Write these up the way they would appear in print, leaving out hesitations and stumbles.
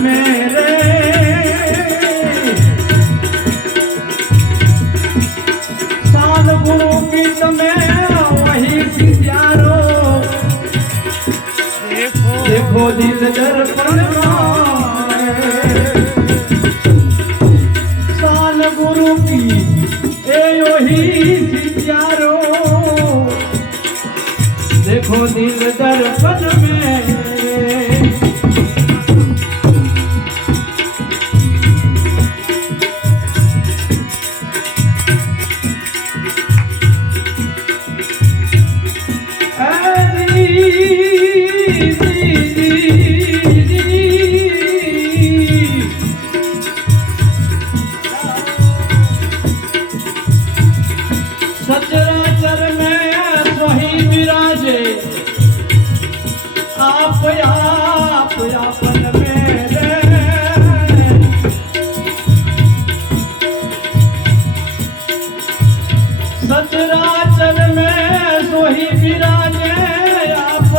में रे साल गुरु की तुम्हें वही सिद्धारो देखो दिल दर्पण साल गुरु की ए वही सिद्धारो देखो दिल दर्पण में सचराचर में सोही विराजे आप आपन में रे सचराचर में सोही विराजे आप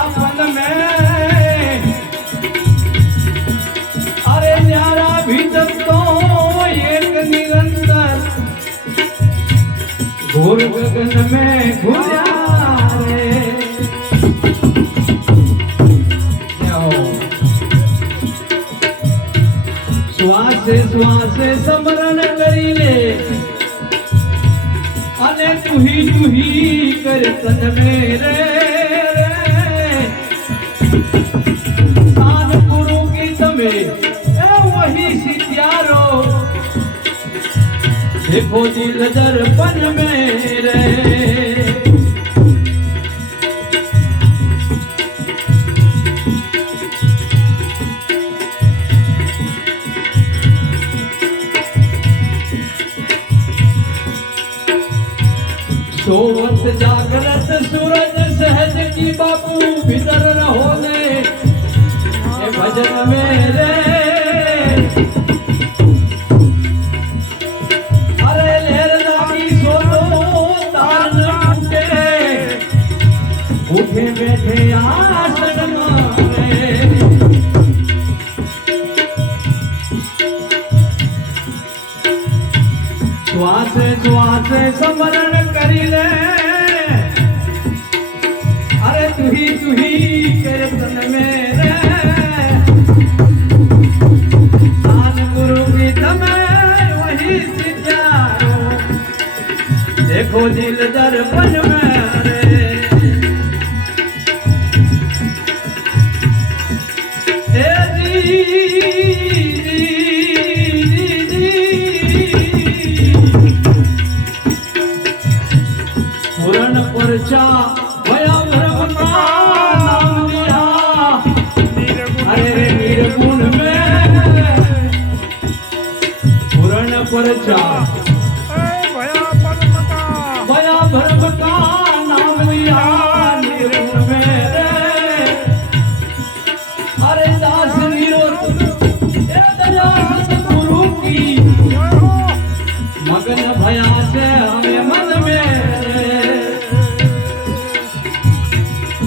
आपन में अरे न्यारा भीतर तो एक निरंतर घोर गगन में घुरा रे श्वासे श्वासे स्मरण करी ले अने तुही कर तन में रे साल गुरु की तमे वही सिद्धारो देखो दिल दर्पण में रे सोवत जागृत सूरज सहज की बापू भीतर रहो ने भजन में रे उठे बैठे आसन में श्वास श्वास स्मरण करी ले अरे तुही कीर्तन में रे साल गुरु की तमें वही सिद्धारो देखो दिल दर्पण में रे पूर्ण परचा भया भ्रम का नाम लिया अरे निर्गुण में पूर्ण परचा